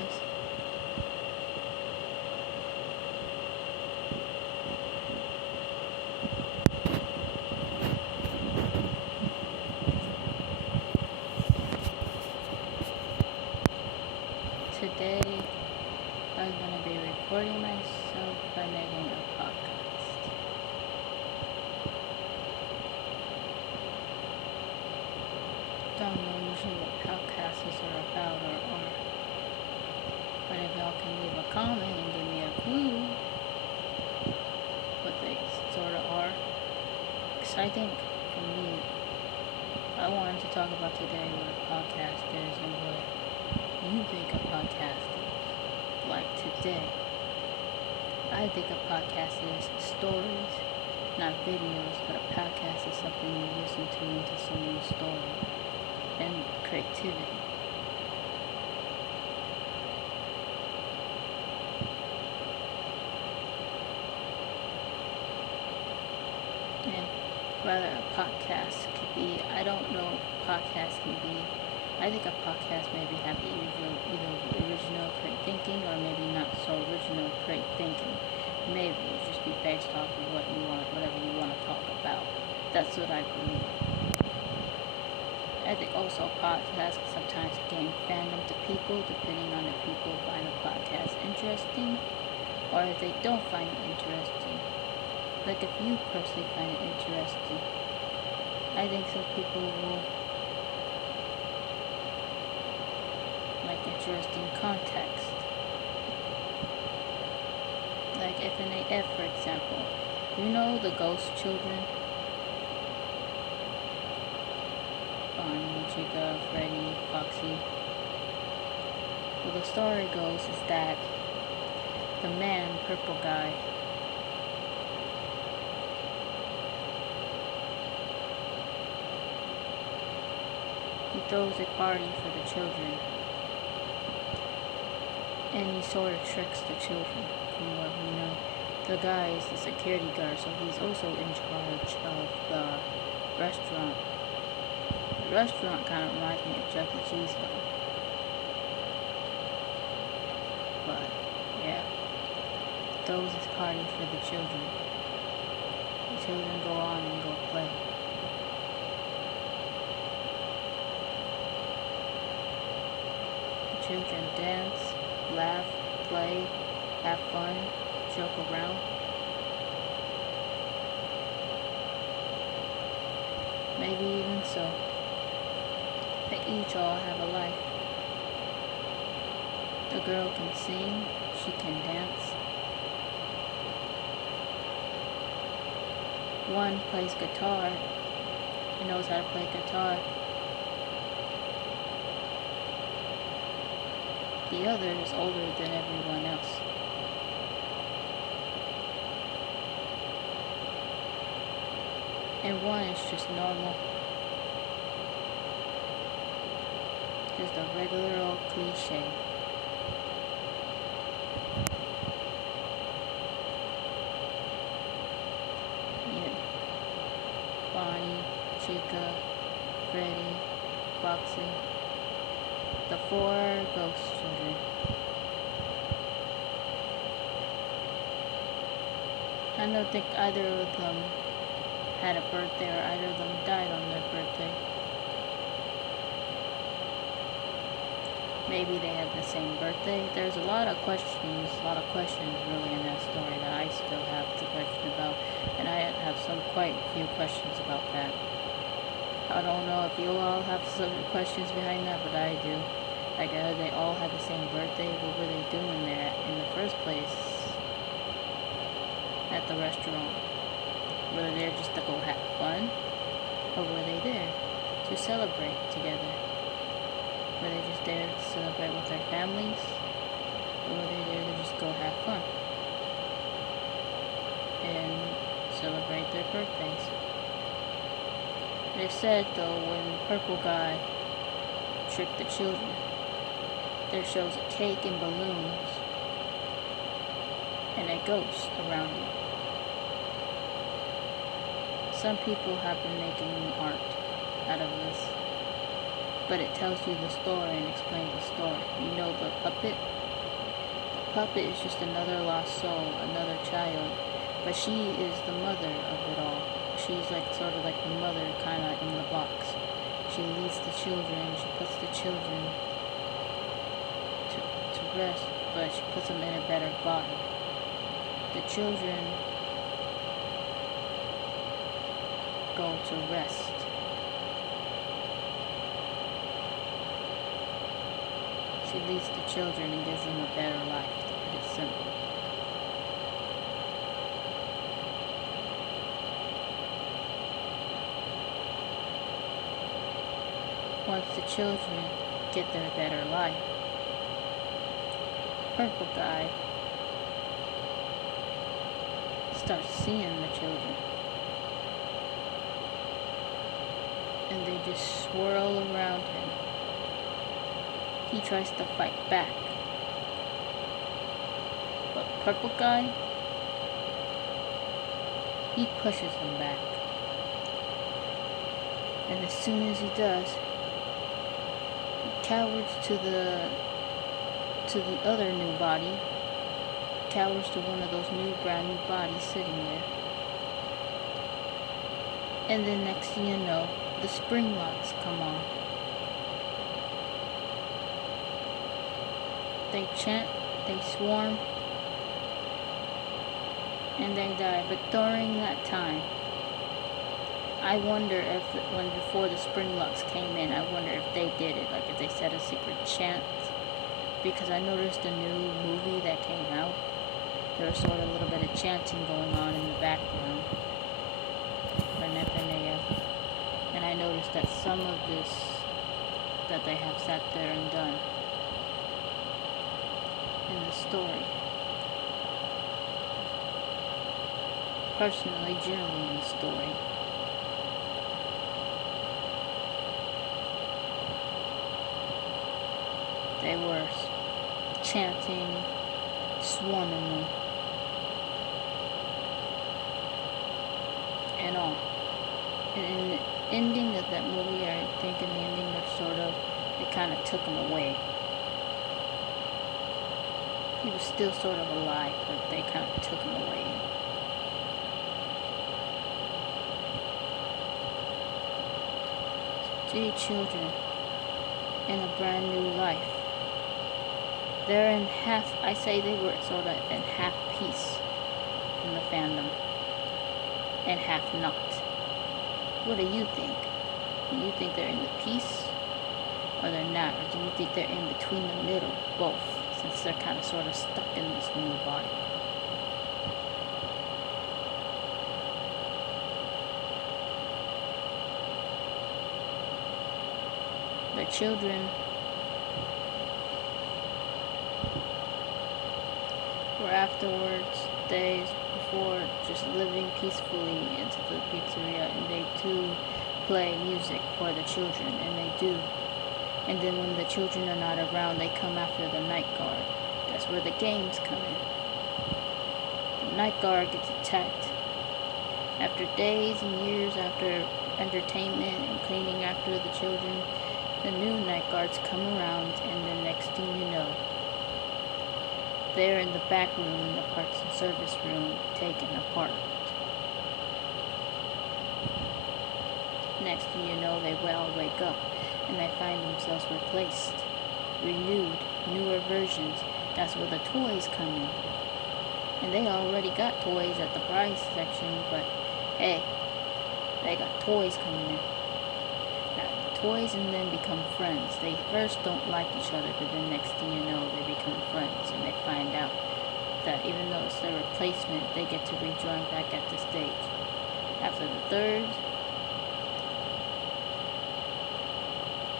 guys. Today I'm going to be recording myself by making a podcast. Don't know usually what podcasts are about or are, but if y'all can leave a comment and give me a clue what they sort of are, because I think for me, I wanted to talk about today what a podcast is and what you think a podcast is. Like today, I think a podcast is stories, not videos, but a podcast is something you listen to into someone's story and creativity. And rather a podcast could be, I don't know if podcast can be, I think a podcast maybe have either original creative thinking or maybe not so original creative thinking. Maybe it just be based off of what you want, whatever you want to talk about. That's what I believe. I think also podcasts can sometimes gain fandom to people depending on if people find a podcast interesting or if they don't find it interesting. Like if you personally find it interesting, I think some people will like interesting context. Like FNAF, for example. You know the Ghost Children? Bonnie, Chica, Freddy, Foxy. Well, the story goes is that the man, purple guy, he throws a party for the children. And he sort of tricks the children, from what we know. The guy is the security guard, so he's also in charge of the restaurant. The restaurant kind of reminds me of Chuck E. Cheese, though. But, yeah. Throws his party for the children. The children go on and go play. The children dance, laugh, play, have fun, joke around. Maybe even so. They each all have a life. The girl can sing, she can dance. One plays guitar and knows how to play guitar. The other is older than everyone else. And one is just normal. Just a regular old cliche. Yeah. Bonnie, Chica, Freddy, Foxy. The 4 ghost children. I don't think either of them had a birthday or either of them died on their birthday. Maybe they have the same birthday. There's a lot of questions really in that story that I still have to question about, and I have quite a few questions about that. I don't know if you all have some questions behind that, but I do. Like, they all had the same birthday. What were they doing there in the first place at the restaurant? Were they there just to go have fun? Or were they there to celebrate together? Were they just there to celebrate with their families? Or were they there to just go have fun? And celebrate their birthdays? They said, though, when the purple guy tricked the children, there shows a cake and balloons and a ghost around it. Some people have been making art out of this, but it tells you the story and explains the story. You know the puppet puppet is just another lost soul, another child. But she is the mother of it all. She's like sort of like the mother kind of in the box. She leads the children, she puts the children to rest, but she puts them in a better body. The children go to rest. She leads the children and gives them a better life, to put it simple. Once the children get their better life, Purple Guy starts seeing the children. And they just swirl around him. He tries to fight back. But Purple Guy, he pushes him back. And as soon as he does, he cowers to the other new body. Cowers to one of those brand new bodies sitting there. And then next thing you know, the spring locks come on. They chant, they swarm, and they die. But during that time, I wonder if, before the spring locks came in, I wonder if they did it, like if they said a secret chant. Because I noticed a new movie that came out. There was sort of a little bit of chanting going on in the background. And I noticed that some of this that they have sat there and done in the story. Personally, generally in the story. They were chanting, swarming them, and all. And in the ending of that movie, I think in the ending, they kind of took him away. He was still sort of alive, but they kind of took him away. Three children in a brand new life. They're in half, I say they were sort of in half peace in the fandom, and half not. What do you think? Do you think they're in the peace, or they're not? Or do you think they're in between the middle, both, since they're kind of sort of stuck in this new body? The children were afterwards, days before, just living peacefully into the pizzeria, and they too play music for the children, and they do. And then when the children are not around, they come after the night guard. That's where the games come in. The night guard gets attacked. After days and years after entertainment and cleaning after the children, the new night guards come around, and the next thing you know, they're in the back room, the parts and service room, taken apart. Next thing you know, they all wake up, and they find themselves replaced, renewed, newer versions. That's where the toys come in. And they already got toys at the prize section, but hey, they got toys coming in. Toys and then become friends. They first don't like each other, but then next thing you know, they become friends, and they find out that even though it's their replacement, they get to rejoin back at the stage. After the third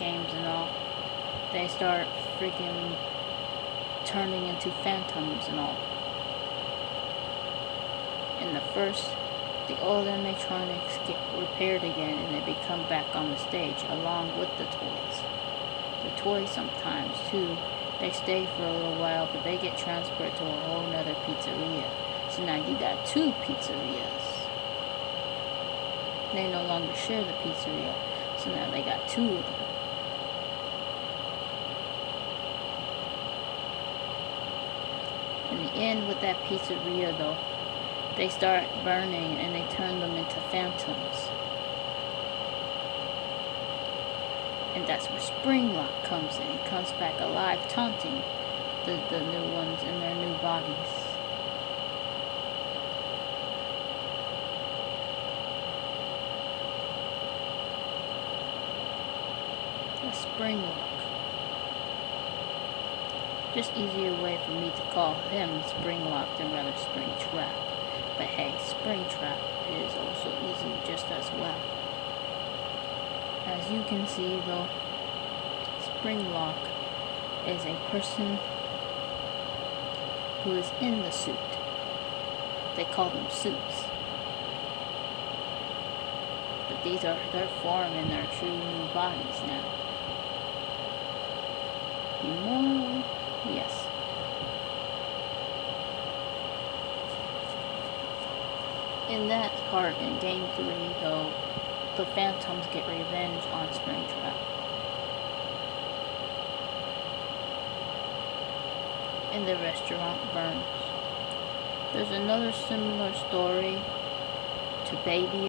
games and all, they start freaking turning into phantoms and all. In the first, the old animatronics get repaired again, and they become back on the stage along with the toys. The toys sometimes too, they stay for a little while, but they get transferred to a whole nother pizzeria. So now you got two pizzerias. They no longer share the pizzeria, so now they got two of them. In the end, with that pizzeria, though, they start burning and they turn them into phantoms. And that's where Springlock comes in. He comes back alive, taunting the new ones in their new bodies. The Springlock. Just easier way for me to call him Springlock than rather Springtrap. But hey, Springtrap is also easy just as well. As you can see though, Springlock is a person who is in the suit. They call them suits. But these are their form and their true new bodies now. Immoral? Yes. In that part in Game 3 though, the Phantoms get revenge on Springtrap. And the restaurant burns. There's another similar story to Baby